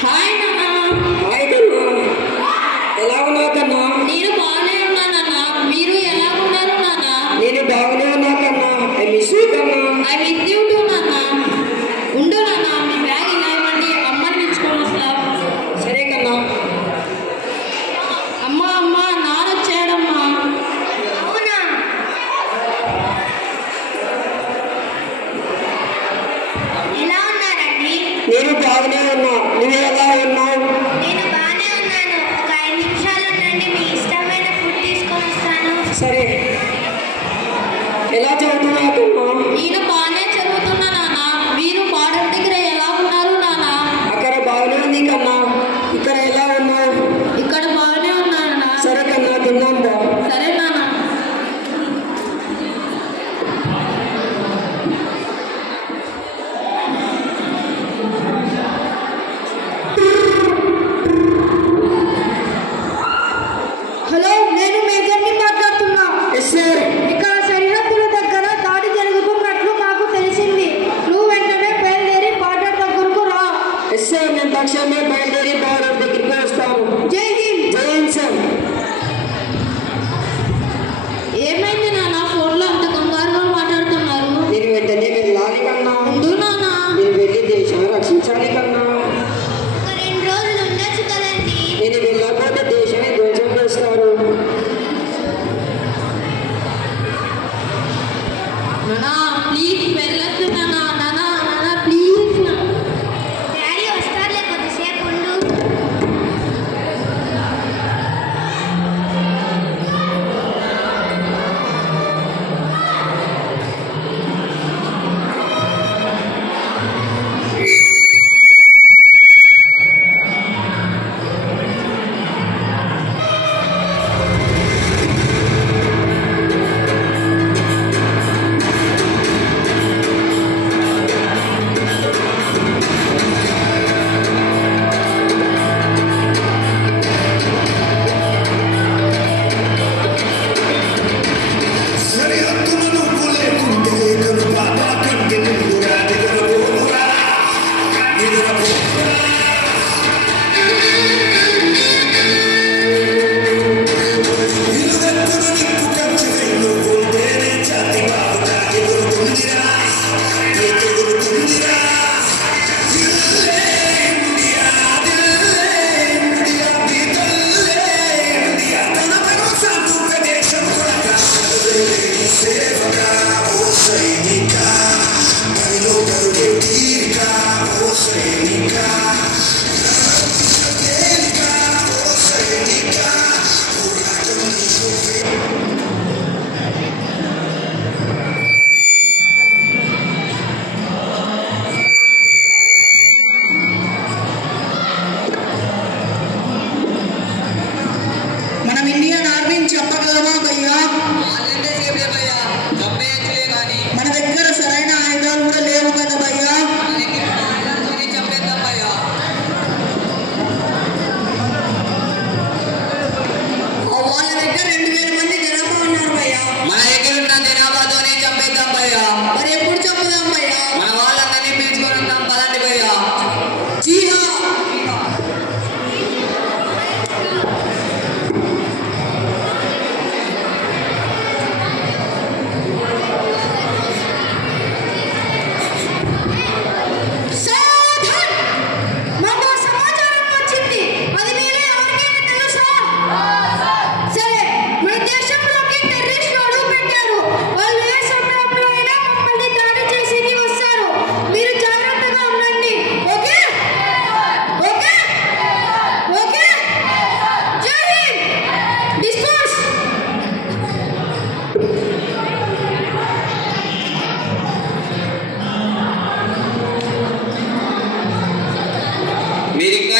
Hi నాన్న. Hi కన్నా, ఎలా ఉన్నావు కన్నా? నేను బాగానే ఉన్నానన్నా. మీరు ఎలా ఉన్నారు నాన్న? నేను బాగానే ఉన్నా కన్నా. ఐ మిస్ యూ కన్నా. ఐ మిస్ యూ టూ నాన్న. ఉండు నాన్న, మీ బ్యాగ్ ఇలా ఇవ్వండి, అమ్మని పిలుచుకొని వస్తా. సరే కన్నా. అమ్మా అమ్మా, నాన్న వచ్చాడమ్మా. అవునా? ఎలా ఉన్నారండి? నేను బాగానే ఉన్నా, నువ్వు ఎలా ఉన్నావు? నేను బాగానే ఉన్నాను. ఒక 5 నిమిషాలు ఉండండి, మీ ఇష్టమైన ఫుడ్ తీసుకొని వస్తాను. సరే. ఎలా చదువుతున్నావు కన్నా? నేను బాగానే చదువుతున్నా నాన్న. మీరు బార్డర్ దగ్గర ఎలా ఉన్నారు నాన్న? అక్కడ బాగానే ఉంది కన్నా. ఇక్కడ ఎలా ఉన్నావు? ఇక్కడ బాగానే ఉన్నాను నాన్న. సరే కన్నా, తిన్నాం బా. సరే నాన్న. హలో, నేను మేజర్ని మాట్లాడుతున్నా. Yes sir. ఇక్కడ సరిహద్దుల దగ్గర దాడి జరుగుతున్నట్లు మాకు తెలిసింది. నువ్వు వెంటనే బయలుదేరి బార్డర్ దగ్గరకు రా. ఎస్ సార్, నేను తక్షణమే బయలుదేరి బార్డర్ దగ్గరికి వస్తాను. జై హింద్. జై హింద్ సార్. ఏమైంది నాన్న, ఫోన్లో అంత కంగారుగా మాట్లాడుతున్నారు? నేను వెంటనే వెళ్ళాలి కన్నా. ఉండు నాన్న. నేను వెళ్ళి దేశాన్ని రక్షించాలి కన్నా. ఒక 2 రోజులు ఉండొచ్చు కదండి. నేను వెళ్ళకపోతే దేశాన్ని ధ్వంసం చేస్తారు. నాన్న ప్లీజ్ వెళ్ళొద్దు నాన్న. నాన్న నాన్న ప్లీజ్. డాడీ వస్తారులే, కొద్దిసేపు ఉండు. మనం ఇండియన్ ఆర్మీని చెప్పగలమా భయ్యా? మన దగ్గర సరైన ఆయుధాలు కూడా లేవు కదా భయ్యా. వాళ్ళ దగ్గర 2000 మంది జనాభా ఉన్నారు భయ్యా. మన దగ్గర ఉన్న జనాభాతోనే చంపేద్దాం భయ్యా. మరి ఎప్పుడు చంపుదాం భయ్యా? మన వాళ్ళందరినీ పిలుచుకొని ఉందాం పదండి భయ్యా. జీహా. సాధన్! మాకు సమాచారం వచ్చింది. అది మీలో ఎవరికైనా తెలుసా? సరే, మన దేశంలోకి టెర్రరిస్టులు అడుగు పెట్టారు. వాళ్ళు ఏ సమయంలో అయినా మమ్మల్ని దాడి చేసేకి వస్తారు. మీరు జాగ్రత్తగా ఉండండి. ఓకే? ఓకే? ఓకే? జై హింద్. డిస్పోజ్. మీరు ఇంకా